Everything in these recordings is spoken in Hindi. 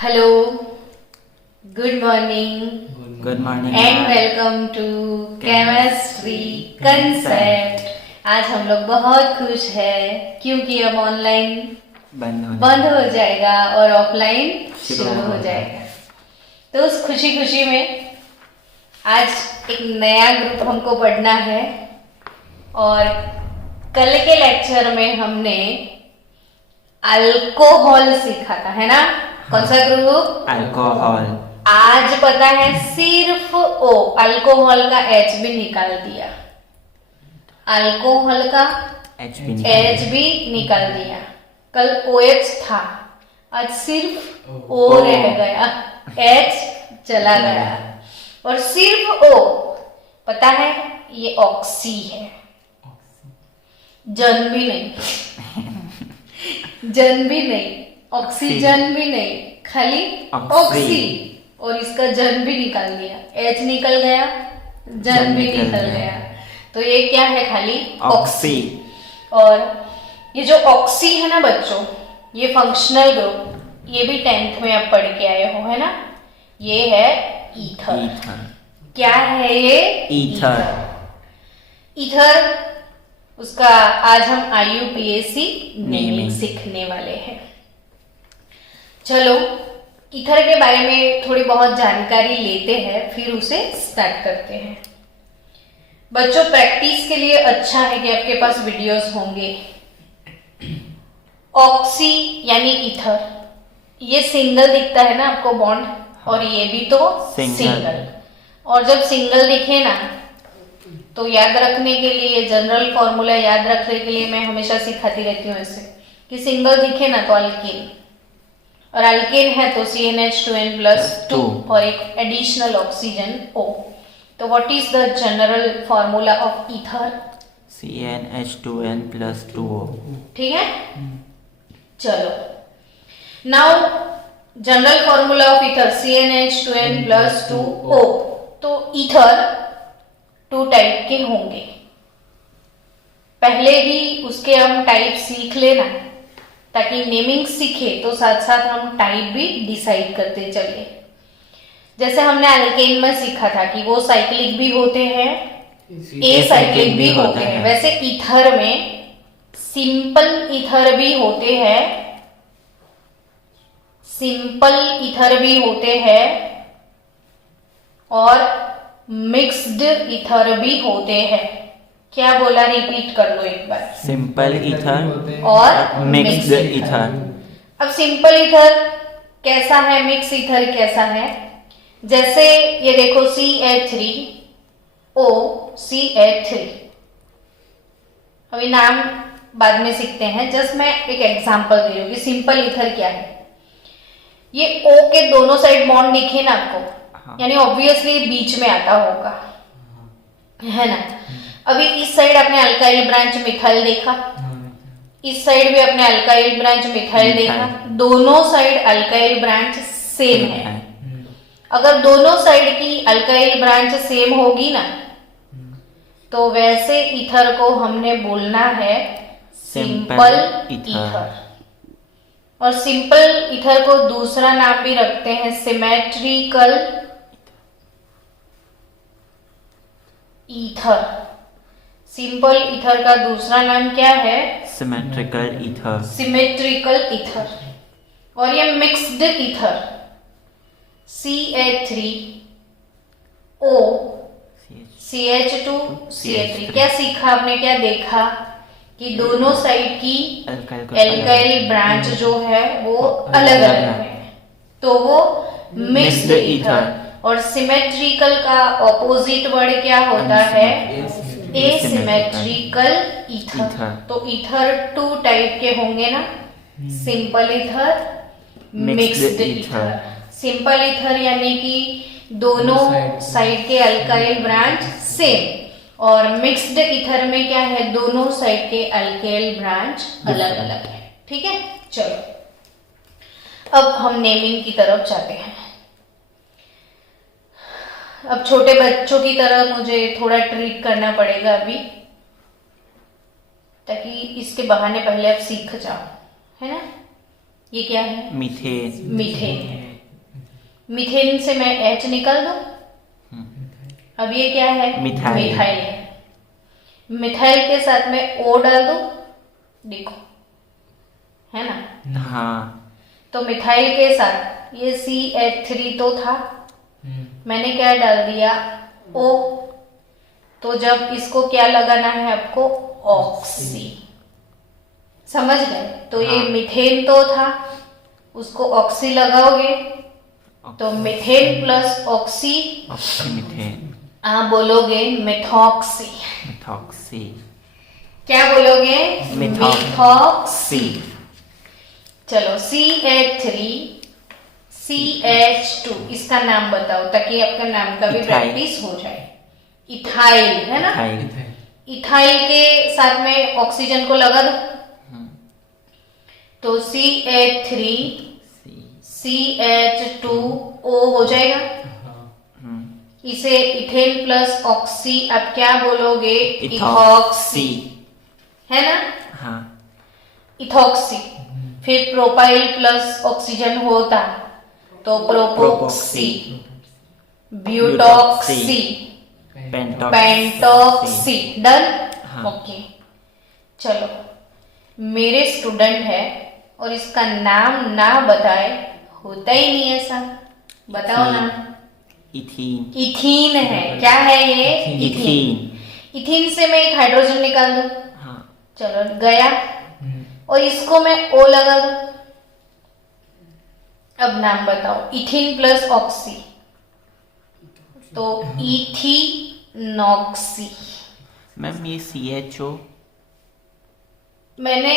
Hello, good morning good morning and welcome to chemistry concept. आज हम लोग बहुत खुश हैं क्योंकि अब ऑनलाइन बंद हो जाएगा और ऑफलाइन शुरू हो जाएगा। तो उस खुशी खुशी में आज एक नया ग्रुप हमको पढ़ना है और कल के लेक्चर में हमने अल्कोहल सीखा था, है ना? कौन सा ग्रुप? अल्कोहल। आज पता है सिर्फ ओ, अल्कोहल का एच भी निकाल दिया, अल्कोहल का एच भी निकाल दिया। कल ओ एच था, आज सिर्फ ओ रह गया, एच चला गया और सिर्फ ओ। पता है ये ऑक्सी है, जन भी नहीं जन भी नहीं, ऑक्सीजन भी नहीं, खाली ऑक्सी। और इसका जन भी निकाल दिया, एच निकल गया, जन भी निकल गया। तो ये क्या है? खाली ऑक्सी। और ये जो ऑक्सी है ना बच्चों, ये फंक्शनल ग्रुप, ये भी 10th में आप पढ़ के आए हो, है ना? ये है ईथर। क्या है ये? ईथर। ईथर उसका आज हम IUPAC नेमिंग सीखने वाले हैं। चलो ईथर के बारे में थोड़ी बहुत जानकारी लेते हैं, फिर उसे स्टार्ट करते हैं। बच्चों प्रैक्टिस के लिए अच्छा है कि आपके पास वीडियोस होंगे। ऑक्सी यानी ईथर, ये सिंगल दिखता है ना आपको बॉन्ड, और ये भी तो सिंगल। और जब सिंगल दिखे ना तो याद रखने के लिए, जनरल फॉर्मूला याद रखने के लिए मैं हमेशा सिखाती रहती हूँ ऐसे कि सिंगल दिखे ना तो अल्केन, और अल्केन है तो CnH2n+2 और एक एडिशनल ऑक्सीजन O। तो what is the general formula of ether? CnH2n+2O। ठीक है, चलो now general formula of ether CnH2n+2O। तो ईथर 2 टाइप के होंगे, पहले ही उसके हम टाइप सीख लेना ताकि नेमिंग सीखे तो साथ साथ हम टाइप भी डिसाइड करते चले। जैसे हमने अल्केन में सीखा था कि वो साइक्लिक भी होते हैं, एसाइक्लिक भी होते हैं। वैसे ईथर में सिंपल ईथर भी होते हैं, सिंपल ईथर भी होते हैं और मिक्स्ड ईथर भी होते हैं। क्या बोला? रिपीट कर लो एक बार। सिंपल ईथर और मिक्स्ड ईथर। अब सिंपल ईथर कैसा है, मिक्स ईथर कैसा है? जैसे ये देखो CH3O CH3। अभी नाम बाद में सीखते हैं, जस्ट मैं एक एग्जांपल दे रही हूँ कि सिंपल ईथर क्या है। ये O के दोनों साइड बॉन्ड दिखे ना आपको, यानी ऑब्वियसली बीच में आता होगा, है ना? अभी इस साइड आपने अल्काइल ब्रांच मिथाइल देखा, इस साइड भी आपने अल्काइल ब्रांच मिथाइल देखा, दोनों साइड अल्काइल ब्रांच सेम है। अगर दोनों साइड की अल्काइल ब्रांच सेम होगी ना तो वैसे ईथर को हमने बोलना है सिंपल ईथर। और सिंपल ईथर को दूसरा नाम भी रखते हैं सिमेट्रिकल ईथर। सिंपल ईथर का दूसरा नाम क्या है? Symmetrical ether. Symmetrical ether. और ये mixed ether CH3O CH2 CH3। क्या सीखा आपने, क्या देखा कि दोनों साइड की एल्काइल ब्रांच जो है वो अलग अलग है, तो वो मिक्स्ड ईथर। और सिमेट्रिकल का ऑपोजिट वर्ड क्या होता है? Asymmetrical ether. तो ईथर 2 टाइप के होंगे ना, simple ether, mixed ether. Simple ether यानी कि दोनों साइड के अल्काइल ब्रांच सेम, और मिक्स्ड ईथर में क्या है? दोनों साइड के अल्काइल ब्रांच अलग अलग है। ठीक है, चलो अब हम नेमिंग की तरफ जाते हैं। अब छोटे बच्चों की तरह मुझे थोड़ा ट्रीट करना पड़ेगा अभी, ताकि इसके बहाने पहले आप सीख जाओ, है ना? ये क्या है? मीथेन। मीथेन है। मीथेन से मैं एच निकाल दूं। अब ये क्या है? मिथाइल। मिथाइल है। मिथाइल के साथ में ओ डाल दूं, देखो, है ना? हाँ। तो मिथाइल के साथ ये CH3 तो था, मैंने क्या डाल दिया? ओ। तो जब इसको क्या लगाना है आपको? ऑक्सी। समझ गए? तो ये हाँ। मीथेन तो था, उसको ऑक्सी लगाओगे तो मीथेन प्लस ऑक्सी, ऑक्सीमीथेन। आप बोलोगे मेथॉक्सी। मिथॉक्सी। क्या बोलोगे? मिथॉक्सी। मिथॉक्सी। चलो CH3 CH2, इसका नाम बताओ ताकि आपका नाम का भी इथाइल। प्रैक्टिस हो जाए। इथाइल है ना? मिथाइल। इथाइल के साथ में ऑक्सीजन को लगा दो, तो CH3 CH2O हो जाएगा। इसे इथेन प्लस ऑक्सी अब क्या बोलोगे? इथॉक्सी, है ना? हाँ। इथॉक्सी। फिर प्रोपाइल प्लस ऑक्सीजन होता तो प्रोपोक्सी, ब्यूटॉक्सी, पेंटॉक्सी। डन? हाँ। ओके। चलो, मेरे स्टूडेंट है और इसका नाम ना बताए होता ही नहीं ऐसा। बताओ ना। इथीन। इथीन है। क्या है ये? इथीन। इथीन से मैं एक हाइड्रोजन निकाल दूं। हाँ। चलो, गया। और इसको मैं O लगा दूं। अब नाम बताओ। इथीन प्लस ऑक्सी तो इथीनॉक्सी। मैम ये CHO। मैंने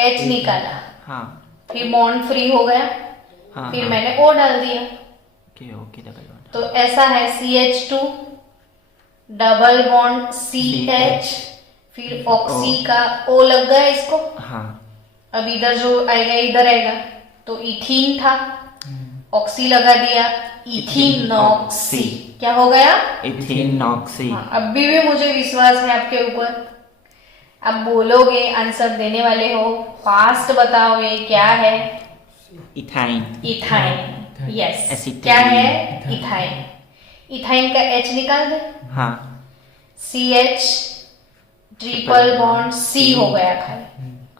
H निकाला, हाँ। फिर बॉन्ड फ्री हो गया, हाँ। फिर हाँ। मैंने O डाल दिया। Okay okay, double bond. तो ऐसा है CH2 डबल बॉन्ड CH, फिर ऑक्सी का O लग गया इसको। हाँ। अब इधर जो आएगा इधर आएगा, तो इथीन था, ऑक्सी लगा दिया, इथीनॉक्सी। क्या हो गया? इथीनॉक्सी। हाँ, अभी भी मुझे विश्वास है आपके ऊपर। आप बोलोगे, आंसर देने वाले हो, फास्ट बताओगे। क्या है? इथाइन। इथाइन। यस। एसिटाइल। क्या है? इथाइन। इथाइन का H निकाल दे। हाँ। CH ट्रिपल बॉन्ड C हो गया खाली।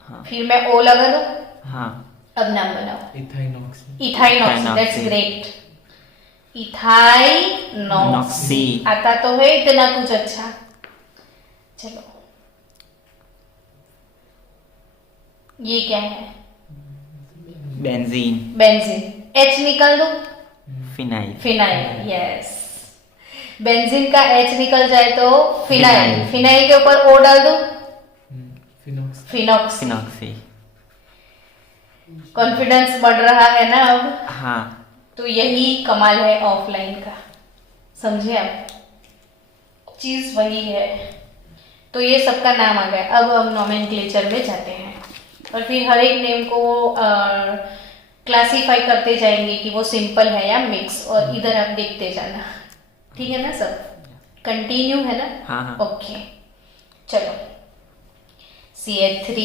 हाँ। फिर मैं O लगा दूं। हाँ। अब नाम बनाओ। इथाइनॉक्सी। इथाइनॉक्सी। That's great. इथाइनॉक्सी आता तो है इतना कुछ अच्छा। चलो, ये क्या है? बेंजीन। बेंजीन। H निकाल दो। फिनाइल। फिनाइल। यस। बेंजीन का H निकल जाए तो फिनाइल। फिनाइल। फिनाइल के ऊपर O डाल दो। फिनॉक्सी। फिनॉक्सी। फिनॉक्सी। कॉन्फिडेंस बढ़ रहा है ना अब? हाँ। तो यही कमाल है ऑफलाइन का। समझे आप? चीज वही है। तो ये सबका नाम आ गया। अब हम नोमेनक्लेचर में जाते हैं और फिर हर एक नेम को क्लासिफाई करते जाएंगे कि वो सिंपल है या मिक्स, और इधर आप देखते जाना। ठीक है ना सब? कंटिन्यू है ना? हाँ। हाँ। ओके। चलो, CH3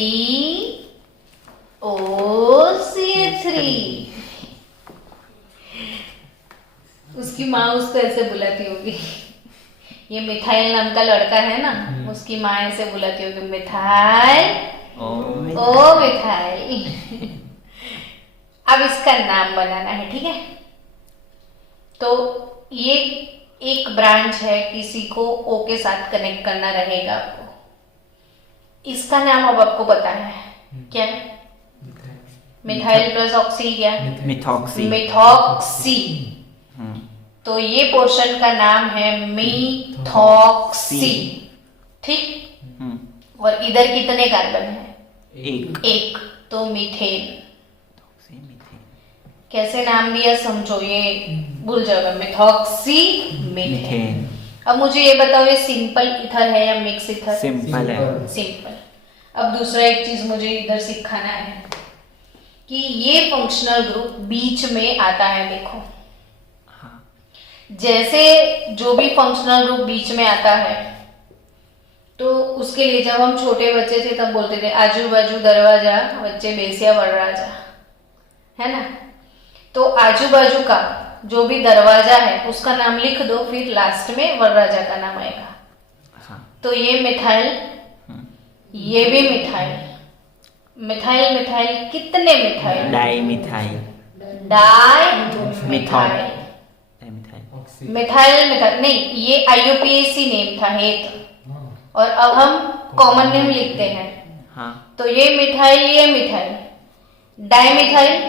OCH3। उसकी माँ उसको ऐसे बुलाती होगी। ये मिथाइल नाम का लड़का है ना, उसकी माँ ऐसे बुलाती होगी, मिथाइल, ओ मिथाइल। अब इसका नाम बनाना है, ठीक है? तो ये एक ब्रांच है, किसी को O के साथ कनेक्ट करना रहेगा आपको। इसका नाम अब आपको पता है क्या? मिथाइल प्लस ऑक्सी क्या? मिथॉक्सी। मिथॉक्सी। तो ये पोर्शन का नाम है मिथॉक्सी। ठीक? और इधर कितने कार्बन है? एक। तो मीथेन। कैसे नाम दिया समझो, ये भूल जाओगे। Methoxy methane. अब मुझे ये बताओ, ये सिंपल ईथर है या मिक्स ईथर? सिंपल है। सिंपल। अब दूसरा एक चीज मुझे इधर सिखाना है कि ये फंक्शनल ग्रुप बीच में आता है। देखो, जैसे जो भी फंक्शनल ग्रुप बीच में आता है, तो उसके लिए जब हम छोटे बच्चे थे तब बोलते थे आजू बाजू दरवाजा बच्चे बेसिया बड़ राजा, है ना? तो आजू बाजू का जो भी दरवाजा है उसका नाम लिख दो, फिर लास्ट में वरराजा का नाम आएगा। हाँ। तो ये मिथाइल, ये भी मिथाइल, मिथाइल मिथाइल कितने methyl? Di methyl. Di methyl. Methyl. Di methyl. Oxy. Methyl methyl नहीं, ये IUPAC नेम था हेत, और अब हम कॉमन नेम लिखते हैं। हाँ। तो ये मिथाइल, ये मिथाइल, डाई मिथाइल,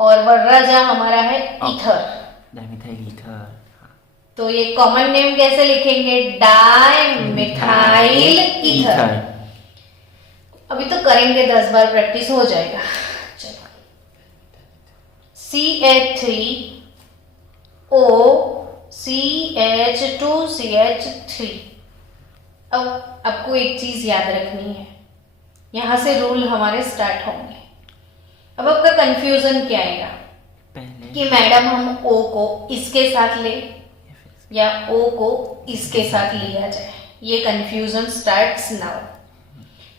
और वरराजा हमारा है ईथर। Di methyl ether. हाँ। तो ये कॉमन नेम कैसे लिखेंगे? Di methyl ether. अभी तो करेंगे, 10 बार प्रैक्टिस हो जाएगा। चलो, CH3O CH2CH3। अब आपको एक चीज याद रखनी है, यहां से रूल हमारे स्टार्ट होंगे। अब आपका कंफ्यूजन क्या आएगा पहले कि मैडम हम O को इसके साथ ले या O को इसके साथ लिया जाए, ये कंफ्यूजन स्टार्ट्स नाउ।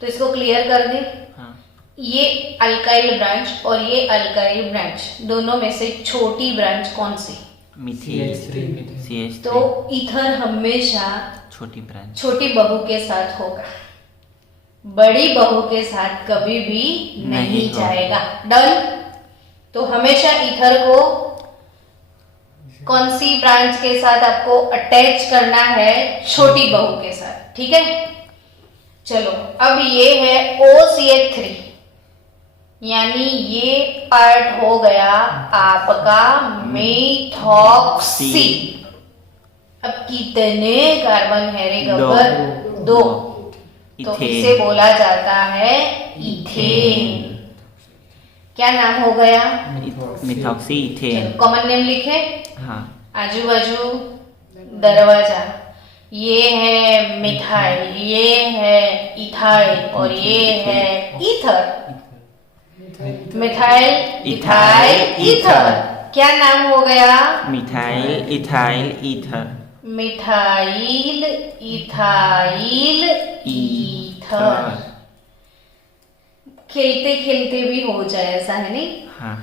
तो इसको क्लियर कर दे। हाँ। ये अल्काइल ब्रांच और ये अल्काइल ब्रांच, दोनों में से छोटी ब्रांच कौन सी? मिथाइल। CH3। CH3 तो ईथर हमेशा छोटी ब्रांच। छोटी बहू के साथ होगा, बड़ी बहू के साथ कभी भी नहीं नहीं होगा। जाएगा। डन। तो हमेशा ईथर को कौन सी ब्रांच के साथ आपको अटैच करना है? छोटी बहू के साथ। ठीक है, चलो अब ये है OCH3, यानी ये पार्ट हो गया आपका मेथॉक्सी। अब कितने कार्बन है रे गब्बर? 2। तो इसे बोला जाता है इथेन। क्या नाम हो गया? Methoxy ethane. कॉमन नेम लिखे, हाँ। आजू बाजू दरवाजा, ये है मिथाइल, ये है इथाइल, और ये है ईथर। Methyl ethyl ether. क्या नाम हो गया? Methyl ethyl ether. Methyl ethyl ether. खेलते खेलते भी हो जाए, ऐसा है नहीं? हाँ।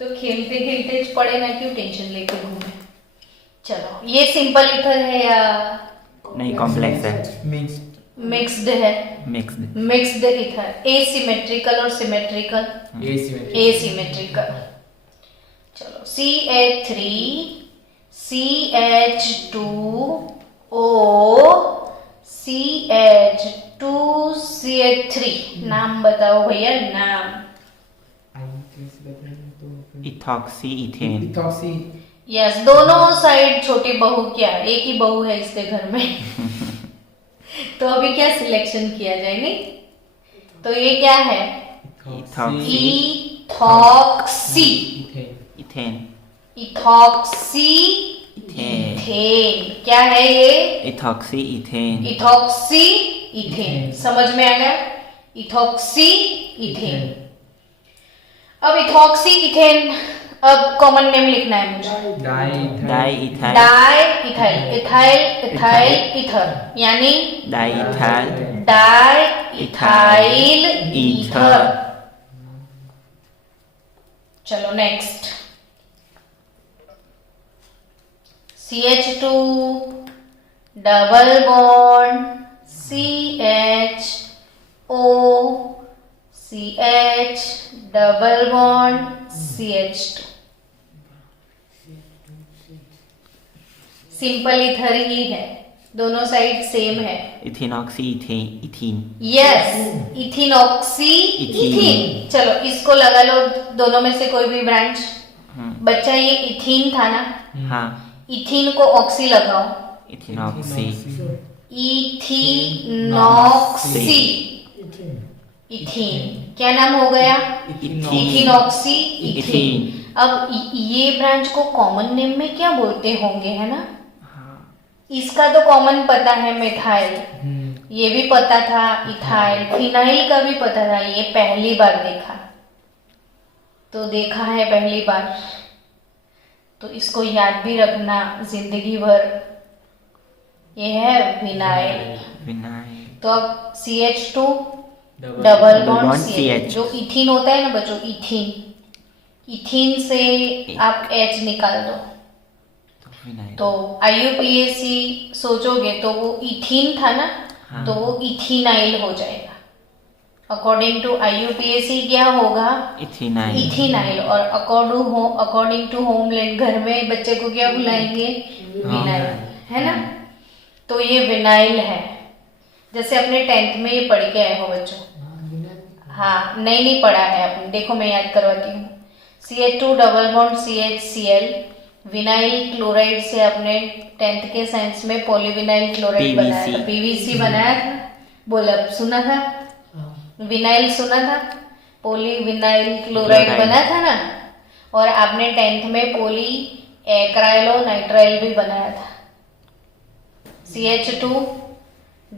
तो खेलते खेलते पड़े ना, क्यों टेंशन लेके घूमे। चलो, ये सिंपल ईथर है या नहीं, कॉम्प्लेक्स है। मिक्स्ड है? मिक्स्ड। Mixed ether. एसिमेट्रिकल और सिमेट्रिकल? एसिमेट्रिकल। चलो, CH3 CH2O CH2CH3। नाम बताओ भैया, नाम। Ethoxy ethane. यस, दोनों साइड छोटी बहू। क्या एक ही बहू है इसके घर में? तो अभी क्या सिलेक्शन किया जाए? नहीं, तो ये क्या है? Ethoxy ethoxy ethane. Ethoxy ethane. Ethane. क्या है ये? Ethoxy ethane. Ethoxy ethane. समझ में आ गया? Ethoxy ethane. अब इथॉक्सी इथेन, अब कॉमन नेम लिखना है मुझे। Di ethyl. Di ethyl, ethyl ethyl ether, यानी di ethyl. Di ethyl ether. चलो next, CH2 double bond CH O CH double bond CH2। Simple ether ही है, दोनों साइड सेम है। Ethenoxy ethene. Yes, ethenoxy ethene. चलो इसको लगा लो, दोनों में से कोई भी ब्रांच। बच्चा ये इथीन था ना? हाँ। इथीन को ऑक्सी लगाओ। इथेनॉक्सी। इथिनॉक्सी इथीन। क्या नाम हो गया? इथिनॉक्सी इथीन। अब ये ब्रांच को कॉमन नेम में क्या बोलते होंगे, है ना? इसका तो कॉमन पता है, मिथाइल। ये भी पता था, इथाइल। फिनाइल का भी पता था, ये पहली बार देखा। तो देखा है पहली बार, तो इसको याद भी रखना जिंदगी भर। ये है विनाइल। विनाइल। तो अब CH2 double bond bond CH, जो इथीन होता है ना बच्चों, इथीन। इथीन से आप H निकाल दो, विनाइल। तो IUPAC सोचोगे तो वो इथीन था ना, हाँ। तो वो इथीनाइल हो जाएगा। अकॉर्डिंग टू IUPAC क्या होगा? इथेनाइल। इथीनाइल। और अकॉर्डिंग टू होमलैंड घर में बच्चे को क्या बुलाएंगे? विनाइल, है ना। तो ये विनाइल है, जैसे अपने 10th में ये पढ़ के आए हो बच्चों। हाँ, नहीं पढ़ा है आपने, देखो मैं याद करवाती हूँ। CH2 double bond CHCl, vinyl chloride से अपने 10th के साइंस में पॉलीविनाइल क्लोराइड बनाया था, PVC बनाया था। बोल, अब सुना था? विनाइल सुना था, पॉलीविनाइल क्लोराइड बना था ना। और आपने 10th में पॉली एक्राइलोनाइट्राइल भी बनाया था। CH2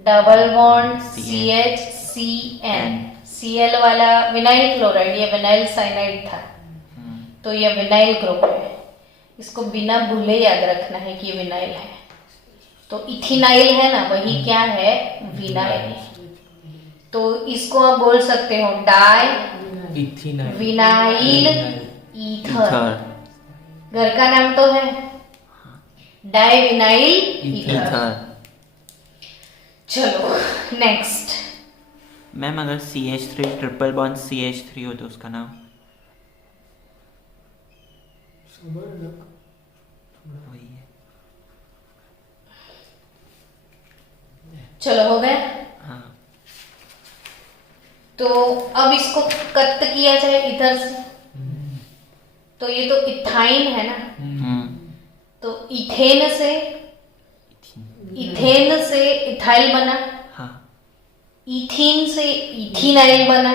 double bond CHCN, Cl वाला विनाइल क्लोराइड, ये विनाइल साइनाइड था। तो ये विनाइल ग्रुप है, इसको बिना भूले याद रखना है कि विनाइल है। तो इथिनाइल है ना, वही क्या है? विनाइल। तो इसको आप बोल सकते हो डाई इथेनाइल, विनाइल ईथर। घर का नाम तो है डाई विनाइल ईथर। चलो नेक्स्ट। मैम अगर CH3 ट्रिपल बॉन्ड CH3 हो तो उसका नाम? वही है। चलो हो गया। हाँ। तो अब इसको कट किया जाए इधर से, तो ये तो इथाइन है ना, तो इथेन से इथाइल बना। हाँ। इथीन से इथीनाइल बना,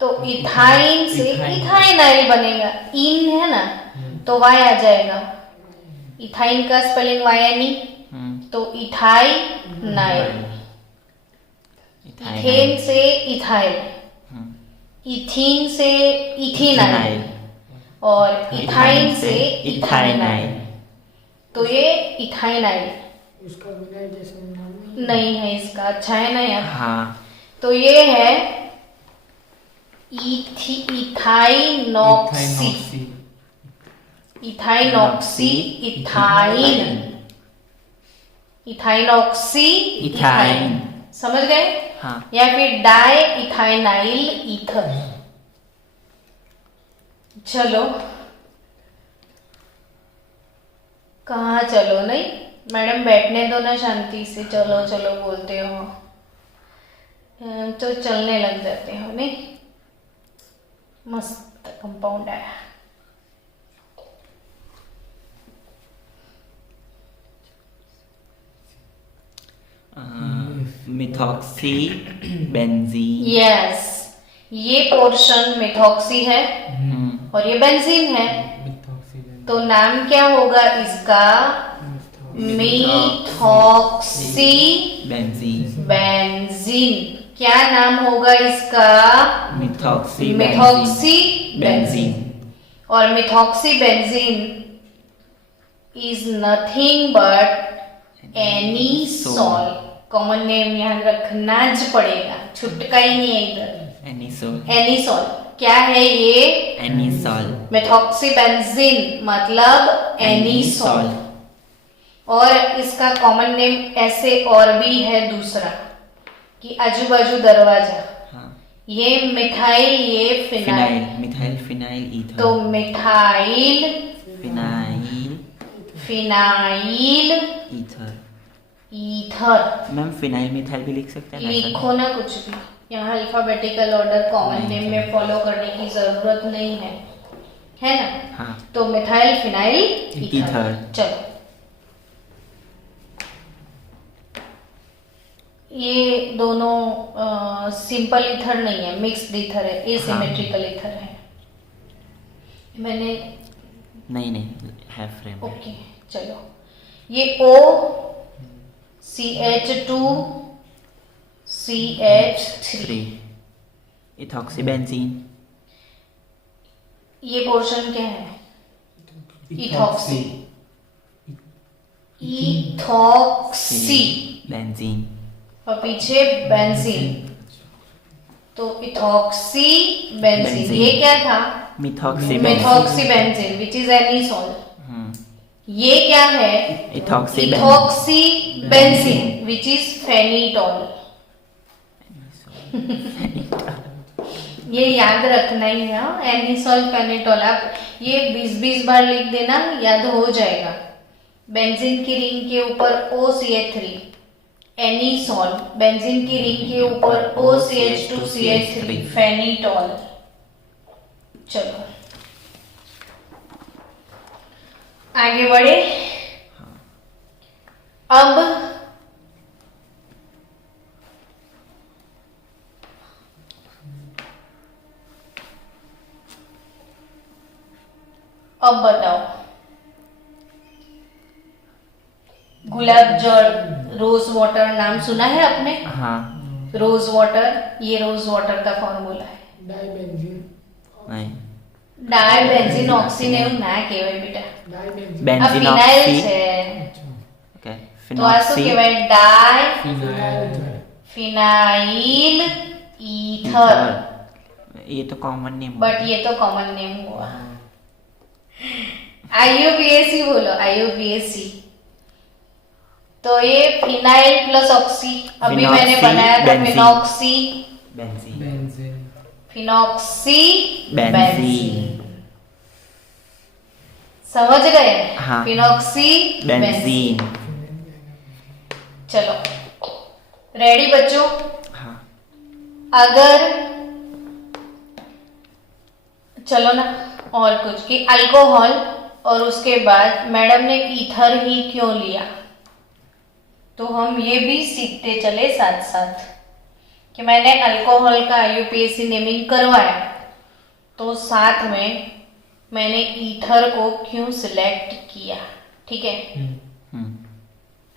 तो इथाइन से इथाइनाइल बनेगा। इन है ना, तो वाई आ जाएगा। इथाइन का स्पेलिंग वाई है नहीं, तो इथाइनाइल। इथेन से इथाइल, इथीन से इथीनाइल, और इथाइन से इथाइनाइल, तो ये इथाइनाइल। उसका विनाइल जैसा नाम नहीं है इसका, अच्छा है ना यार। हाँ। तो ये है इथाइनॉक्सी, इथाइनॉक्सी इथाइन, इथाइनॉक्सी इथाइन, समझ गए? हाँ। या फिर डाई इथाइनाइल ईथर। चलो कहाँ चलो, नहीं मैडम बैठने दो ना शांति से। चलो चलो बोलते हो तो चलने लग जाते हो, नहीं? मस्त कंपाउंड है। Methoxy benzene. यस, ये पोर्शन मिथॉक्सी है और ये बेंजीन है। तो नाम क्या होगा इसका? Methoxy benzene. बेंजीन। क्या नाम होगा इसका? Methoxy benzene. और methoxy benzene is nothing but anisole. Common name यहाँ रखना ज पड़ेगा, छुटका ही नहीं है इधर। एनीसॉल क्या है ये? एनीसॉल। मेथॉक्सी बेंजीन मतलब एनीसॉल। और इसका कॉमन नेम ऐसे और भी है दूसरा कि आजू बाजू दरवाजा। हाँ। ये मिथाइल, ये फिनाइल। Methyl phenyl ether. तो methyl phenyl ether. Ether. Ma'am phenyl methyl भी लिख सकते हैं ना? लिखो ना कुछ भी, यहाँ अल्फाबेटिकल ऑर्डर कॉमन नेम में फॉलो करने की जरूरत नहीं है, है ना? हाँ। तो मिथाइल फिनाइल ईथर। चलो, ये दोनों सिंपल ईथर नहीं है, मिक्स्ड ईथर है, एसिमेट्रिकल ईथर है। मैंने नहीं है फ्रेम। ओके चलो, ये O CH2 CH3 ethoxy benzene. ये पोर्शन क्या है? इथॉक्सी। इथॉक्सी बेंजीन और पीछे बेंजीन, तो इथॉक्सी बेंजीन। ये क्या था? Methoxy methoxy benzene which is anisole. ये क्या है? Ethoxy ethoxybenzene which is phenetole. ये याद रखना ही है, एनिसोल फेनिटॉल। आप ये 20-20 बार लिख देना, याद हो जाएगा। बेंजीन की रिंग के ऊपर OCH3, एनिसोल। बेंजीन की रिंग के ऊपर OCH2CH3, फेनिटॉल। चलो आगे बढ़े। अब बताओ, गुलाब जल, रोज वाटर नाम सुना है आपने? हाँ। रोज वाटर, ये रोज वाटर का फॉर्मूला है। डाइबेंजीन नहीं, डाइबेंजीन ऑक्सी ने ना કહેવાય બેટા, डाइबेंजीन આ बेंजीन ફિનાઇલ ऑक्सी। છે। ओके, તો આ શું फिनॉक्सी કહેવાય? Di phenyl phenyl ether. ये तो कॉमन नेम। बट ये तो कॉमन नेम हुआ। IUPAC बोलो, IUPAC। तो ये फिनाइल प्लस ऑक्सी, अभी फिनॉक्सी, मैंने बनाया था benzene. Phenoxy, benzene. Benzene phenoxy benzene. Benzene. समझ गए? हाँ। Phenoxy benzene. चलो रेडी बच्चों? हाँ। अगर चलो ना और कुछ कि अल्कोहल और उसके बाद मैडम ने ईथर ही क्यों लिया, तो हम ये भी सीखते चले साथ साथ कि मैंने अल्कोहल का IUPAC नेमिंग करवाया, तो साथ में मैंने ईथर को क्यों सिलेक्ट किया। ठीक है? हम्म,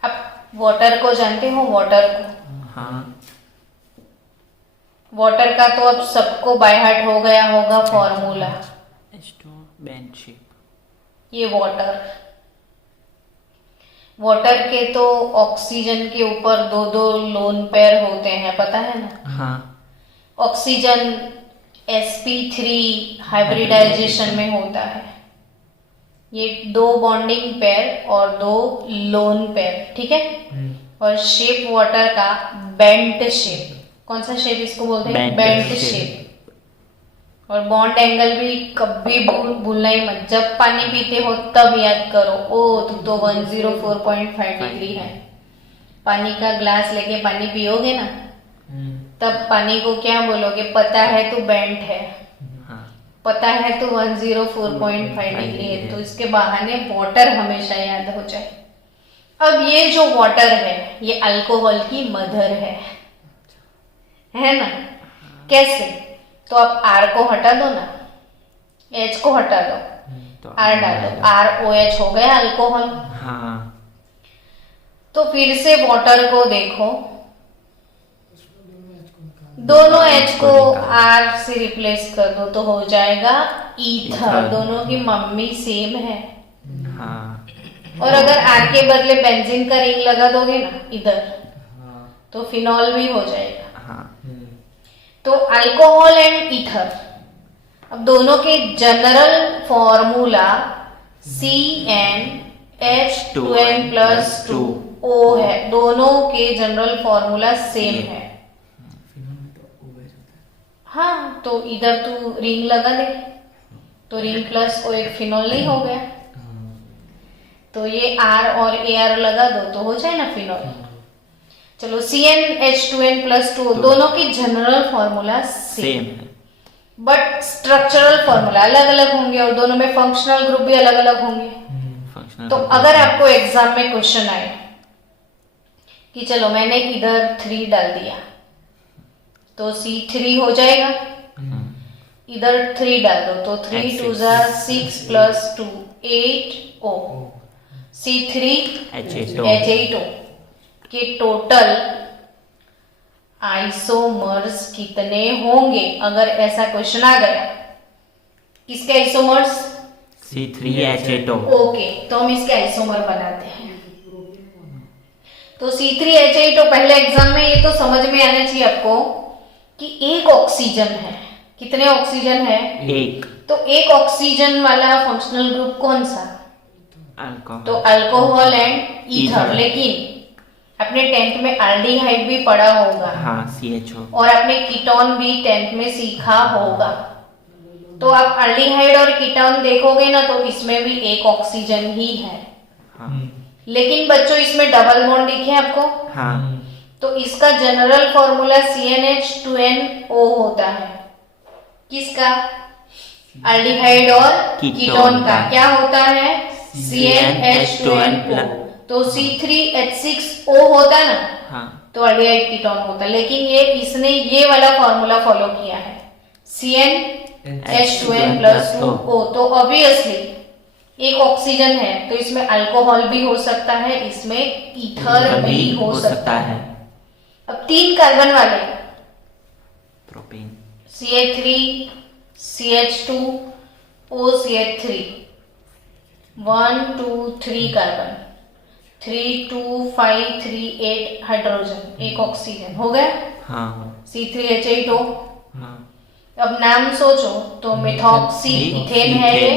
अब वाटर को जानते हो? वाटर को, हाँ। वाटर का तो अब सबको बाय हार्ट हो गया होगा फॉर्मूला। H2 बेंशिप। ये वाटर, वाटर के तो ऑक्सीजन के ऊपर 2-2 लोन पेयर होते हैं, पता है ना? हाँ। ऑक्सीजन sp3 हाइब्रिडाइजेशन में होता है। ये 2 बॉन्डिंग पेयर और 2 लोन पेयर। ठीक है? और शेप वाटर का बेंट शेप। कौन सा शेप इसको बोलते हैं? Bent bent shape। शेप। और बॉन्ड एंगल भी कभी भूलना ही मत, जब पानी पीते हो तब याद करो, ओ तो 104.5 डिग्री है। पानी का ग्लास लेके पानी पियोगे ना, तब पानी को क्या बोलोगे? पता है तो बेंट है, हाँ। पता है तो 104.5 डिग्री है। तो इसके बहाने वाटर हमेशा याद हो जाए। अब ये जो वाटर है ये अल्कोहल की मदर है ना? कैसे? तो आप R को हटा दो ना, H को हटा दो, तो R डालो, ROH हो गया अल्कोहल। हाँ। तो फिर से वाटर को देखो, दोनों H को R से रिप्लेस कर दो तो हो जाएगा ईथर। ईथर। दोनों की मम्मी सेम है। हाँ। और अगर R के बदले बेंजीन का रिंग लगा दोगे ना इधर, तो फिनॉल भी हो जाएगा। हाँ। तो अल्कोहल एंड ईथर, अब दोनों के जनरल फॉर्मूला CnH2n+2O है। दोनों के जनरल फॉर्मूला सेम है। हाँ, तो इधर तू रिंग लगा दे, तो रिंग प्लस ओ एक फिनॉल नहीं हो गया, तो ये R और AR लगा दो तो हो जाए ना फिनॉल। चलो CnH2n+2, दोनों की जनरल फॉर्मूला सेम है। बट स्ट्रक्चरल फॉर्मूला अलग अलग होंगे और दोनों में फंक्शनल ग्रुप भी अलग अलग होंगे। फंक्शनल। तो अगर आपको एग्जाम में क्वेश्चन आए कि चलो मैंने इधर 3 डाल दिया तो C3 हो जाएगा, इधर 3 डाल दो तो 3 2 6 + 2 8O, C3H8O के टोटल आइसोमर्स कितने होंगे? अगर ऐसा क्वेश्चन आ गया, किसके आइसोमर्स? C3H8O। ओके, तो हम इसके आइसोमर बनाते हैं। तो C3H8O पहले एग्जाम में ये तो समझ में आना चाहिए आपको कि एक ऑक्सीजन है। कितने ऑक्सीजन है? एक। तो एक ऑक्सीजन वाला फंक्शनल ग्रुप कौन सा? अल्कोहल तो अल्कोहल एंड ईथर। लेकिन अपने 10th में एल्डिहाइड भी पढ़ा होगा हाँ CHO और आपने कीटोन भी 10th में सीखा होगा। तो आप एल्डिहाइड और कीटोन देखोगे ना तो इसमें भी एक ऑक्सीजन ही है। हाँ लेकिन बच्चों इसमें डबल बॉन्ड दिखे आपको? हाँ तो इसका जनरल फॉर्मूला CnH2nO होता है। किसका? एल्डिहाइड और कीटोन का क्या होता है? CnH2nO। तो C3H6O होता ना, हाँ तो एल्डिहाइड कीटोन होता। लेकिन इसने ये वाला फॉर्मूला फॉलो किया है, CnH2n प्लस 2O। तो ऑब्वियसली एक ऑक्सीजन है तो इसमें अल्कोहल भी हो सकता है, इसमें ईथर भी हो सकता है। अब 3 कार्बन वाले propane CH3 CH2 OCH3 1 2 3 carbon 3 2 5 3 8 hydrogen, एक ऑक्सीजन हो गया। हाँ C3H8O। हाँ अब नाम सोचो तो मिथॉक्सी इथेन है ये,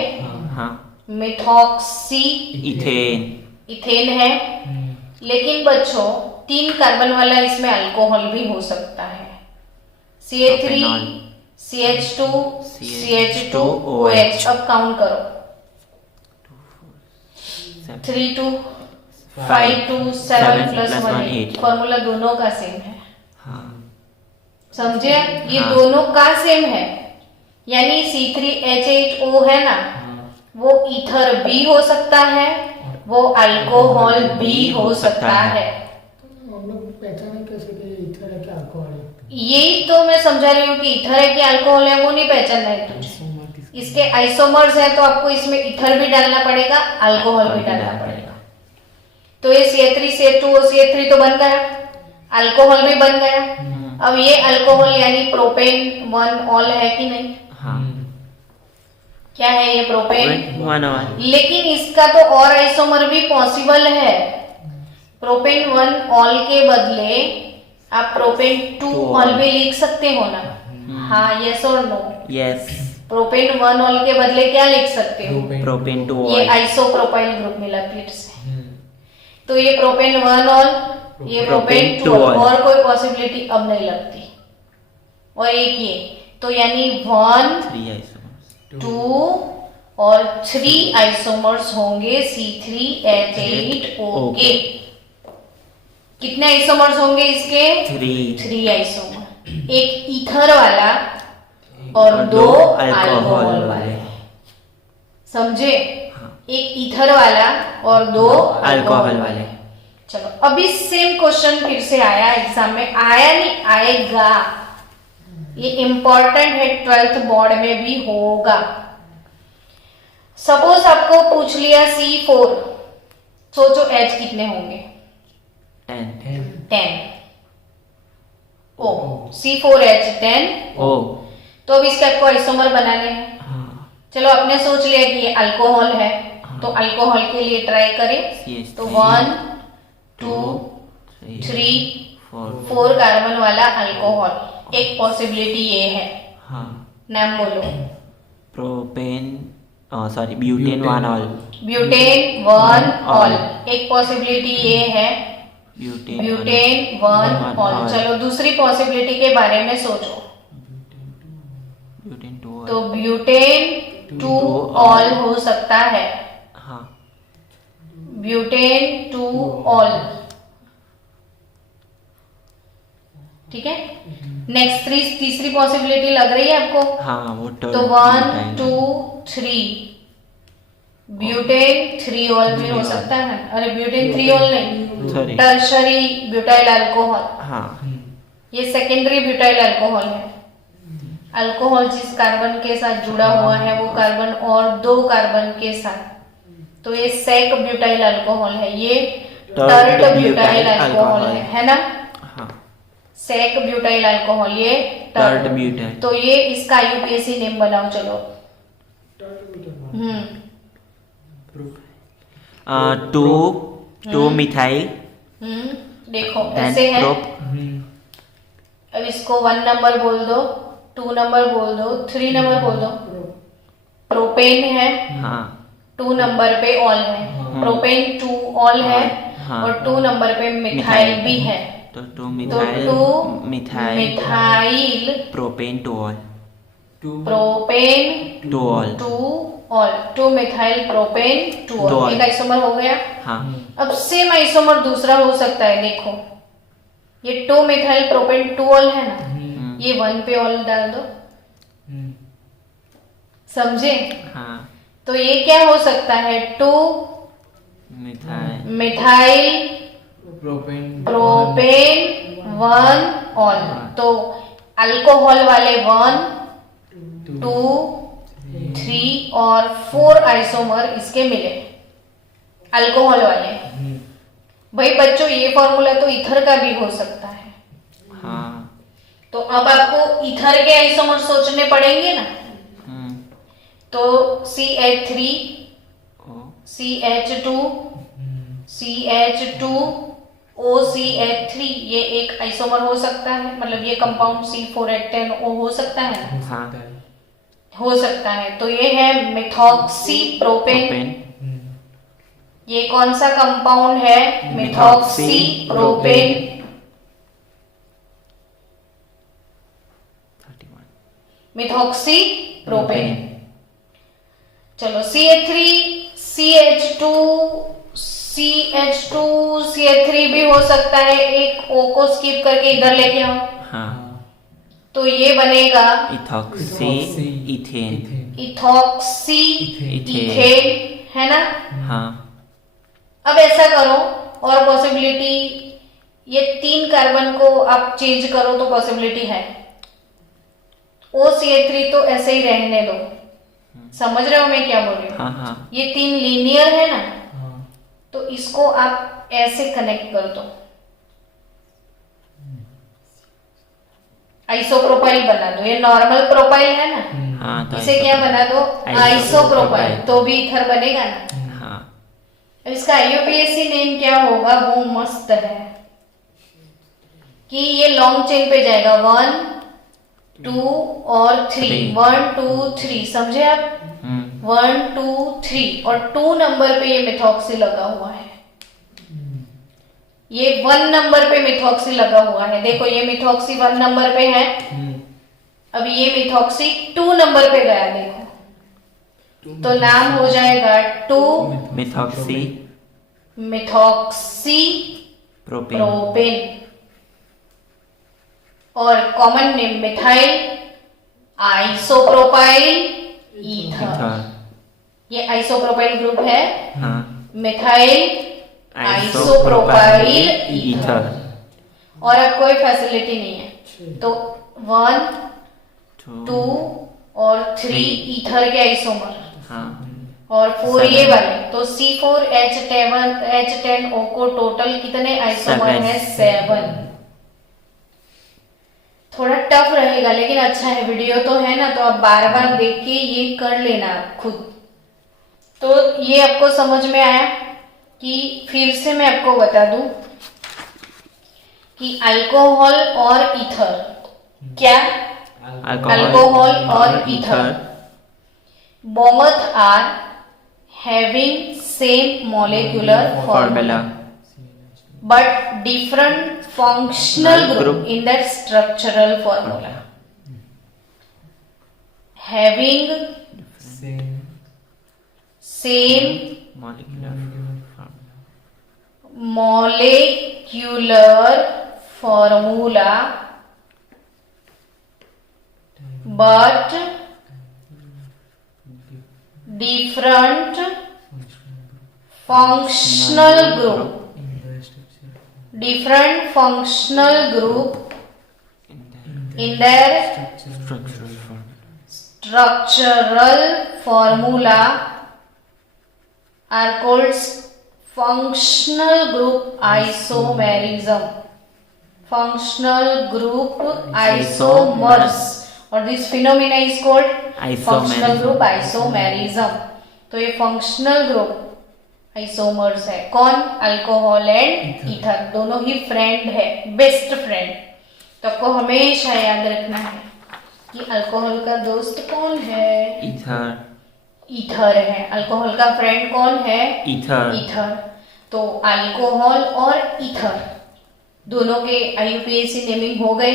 हाँ मिथॉक्सी इथेन इथेन है। लेकिन बच्चों 3 कार्बन वाला इसमें अल्कोहल भी हो सकता है, CH3 propanol CH2 CH2 OH। अब काउंट करो 3 2 5 2 7 प्लस 1 8। फॉर्मूला दोनों का सेम है, हाँ समझे? ये हाँ। दोनों का सेम है, यानी C3H8O है ना, वो ईथर भी हो सकता है, वो अल्कोहल भी हो सकता है। हम लोग पहचाने कैसे कि इथर है कि अल्कोहल है? यही तो मैं समझा रही हूँ कि ईथर है कि अल्कोहल है, वो नहीं पहचानना है तुझे। इसके आइसोमर्स है तो आपको इसमें ईथर भी डालना पड़ेगा, अल्कोहल भी डालना पड़ेगा। तो ये CH3 CH2 OCH3 तो बन गया, अल्कोहल भी बन गया। अब ये अल्कोहल यानी प्रोपेन 1 ऑल है कि नहीं? हाँ क्या है ये? प्रोपेन। 1 और लेकिन इसका तो और आइसोमर भी पॉसिबल है। प्रोपेन 1 ऑल के बदले आप प्रोपेन 2 ऑल भी लिख सकते हो ना? हाँ, यस और नो? यस प्रोपेन 1 ऑल के बदले क्या लिख सकते हो? प्रोपेन 2 ये ऑल आइसोप्रोपाइल ग्रुप मिला फिर से। तो ये प्रोपेन 1 ऑल, ये प्रोपेन 2 ऑल, और कोई पॉसिबिलिटी अब नहीं लगती। और एक ये, तो यानी 1 3 आइसोमर्स 2 और 3 आइसोमर्स होंगे C3H8O के। कितने आइसोमर्स होंगे इसके? 3 आइसोमर, एक ईथर वाला और 2 अल्कोहल वाले। समझे? एक ईथर वाला और 2 अल्कोहल वाले। चलो अभी सेम क्वेश्चन फिर से आया एग्जाम में, आया नहीं आएगा, ये इंपॉर्टेंट है, 12th बोर्ड में भी होगा। सपोज आपको पूछ लिया C4, सोचो H कितने होंगे? 10 O, C4H 10 ओ तो अब इसके आपको आइसोमर बनाने हैं। हाँ चलो आपने सोच लिया कि ये अल्कोहल है, तो अल्कोहल के लिए ट्राई करें। CH3 तो 1 2 3 4 कार्बन वाला अल्कोहल, एक पॉसिबिलिटी ये है। हाँ नाम बोलो। Propane sorry butane 1 all butane 1 all, एक पॉसिबिलिटी ये है। Butane 1 all. चलो दूसरी पॉसिबिलिटी के बारे में सोचो। ब्यूटेन 2 ऑल तो ब्यूटेन 2 ऑल हो सकता है, हाँ ब्यूटेन 2 ऑल। ठीक है, नेक्स्ट तीसरी पॉसिबिलिटी लग रही है आपको? हाँ वो तो 1 2 3 ब्यूटेन 3 ऑल भी हो सकता है। अरे ब्यूटेन 3 ऑल नहीं, सॉरी टर्शरी ब्यूटाइल अल्कोहल, हाँ ये सेकेंडरी ब्यूटाइल अल्कोहल है। अल्कोहल जिस कार्बन के साथ जुड़ा हुआ है वो कार्बन और 2 कार्बन के साथ, तो ये सेक ब्यूटाइल अल्कोहल है, ये टर्ट ब्यूटाइल अल्कोहल है ना? हाँ सेक ब्यूटाइल अल्कोहल, ये टर्ट ब्यूटाइल। तो ये इसका यूपीएससी नेम बनाओ। चलो टू मिथाइल देखो ऐसे है। अब इसको 1 नंबर बोल दो, 2 नंबर बोल दो, 3 नंबर बोल दो। प्रोपेन है, हाँ 2 नंबर पे ऑल है, प्रोपेन 2 ऑल है हाँ। और 2 नंबर पे मिथाइल भी है, तो 2 तो methyl 2 methyl methyl propane 2 all propane 2 all 2 all 2 methyl propane 2 2 all all. एक आइसोमर हो गया। हाँ अब सेम आइसोमर दूसरा हो सकता है, देखो ये 2 मिथाइल प्रोपेन 2 ऑल है ना, ये 1 पे ऑल डाल दो, समझे? हाँ तो ये क्या हो सकता है, 2 methyl methyl propane propane 1 all. तो अल्कोहल वाले 1 2 3 और 4 आइसोमर इसके मिले अल्कोहल वाले। भाई बच्चों ये फॉर्मूला तो ईथर का भी हो सकता है, हाँ तो अब आपको ईथर के आइसोमर सोचने पड़ेंगे ना। तो CH3 ओ CH2 CH2 OCH3 ये एक आइसोमर हो सकता है, मतलब ये कंपाउंड C4H10O हो सकता है ना, हाँ हो सकता है। तो ये है मिथॉक्सी प्रोपेन, प्रोपेन ये कौन सा कंपाउंड है, मिथॉक्सी प्रोपेन 31 मिथॉक्सी प्रोपेन। चलो CH3 CH2 CH2 CH3 भी हो सकता है, एक O को स्किप करके इधर लेके आओ, हाँ तो ये बनेगा ethoxy ethane ethoxy ethane ethane, है ना। हाँ अब ऐसा करो और पॉसिबिलिटी, ये 3 कार्बन को आप चेंज करो तो पॉसिबिलिटी है। OCH3 तो ऐसे ही रहने दो, समझ रहे हो मैं क्या बोल रही हूँ? हाँ हाँ ये 3 लीनियर है ना, तो इसको आप ऐसे कनेक्ट कर दो, आइसोप्रोपाइल बना दो। ये नॉर्मल प्रोपाइल है ना, हाँ तो इसे क्या बना दो, आइसोप्रोपाइल, तो भी ईथर बनेगा ना। हाँ अब इसका IUPAC नेम क्या होगा, वो मस्त है कि ये लॉन्ग चेन पे जाएगा, 1 2 और 3 1 2 3, समझे आप? 1 2 3 और 2 नंबर पे ये मिथॉक्सी लगा हुआ है, ये 1 नंबर पे मिथॉक्सी लगा हुआ है। देखो ये मिथॉक्सी 1 नंबर पे है, अब ये मिथॉक्सी 2 नंबर पे गया, देखो तो नाम हो जाएगा 2 मिथॉक्सी मिथॉक्सी प्रोपेन प्रोपेन, और common name methyl isopropyl ether. Ether ये आइसोप्रोपाइल ग्रुप है, हाँ मिथाइल आइसोप्रोपाइल ईथर, और अब कोई फैसिलिटी नहीं है। तो 1 2 और 3 ईथर के आइसोमर, हाँ और 4 ये वाले, तो C4H10O को टोटल कितने आइसोमर है, 7। थोड़ा टफ रहेगा लेकिन अच्छा है, वीडियो तो है ना, तो आप बार बार देख के ये कर लेना आप खुद। तो ये आपको समझ में आया कि फिर से मैं आपको बता दूं कि अल्कोहल और ईथर, क्या अल्कोहल और ether both are having same molecular formula but different functional group in that structural formula. Having same molecular formula but different functional group, different functional group in their structural formula are called functional group isomerism, functional group isomers, और this phenomena is called functional group isomerism. तो ये functional group isomers है, कौन, अल्कोहल एंड ईथर, दोनों ही फ्रेंड है, बेस्ट फ्रेंड। तो आपको हमेशा याद रखना है कि अल्कोहल का दोस्त कौन है, ईथर, ईथर है। अल्कोहल का फ्रेंड कौन है? ईथर। ईथर। तो अल्कोहल और ईथर दोनों के IUPAC नेमिंग हो गए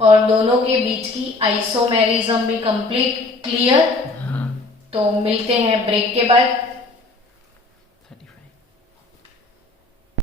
और दोनों के बीच की आइसोमेरिज्म भी कंप्लीट क्लियर। हाँ। तो मिलते हैं ब्रेक के बाद।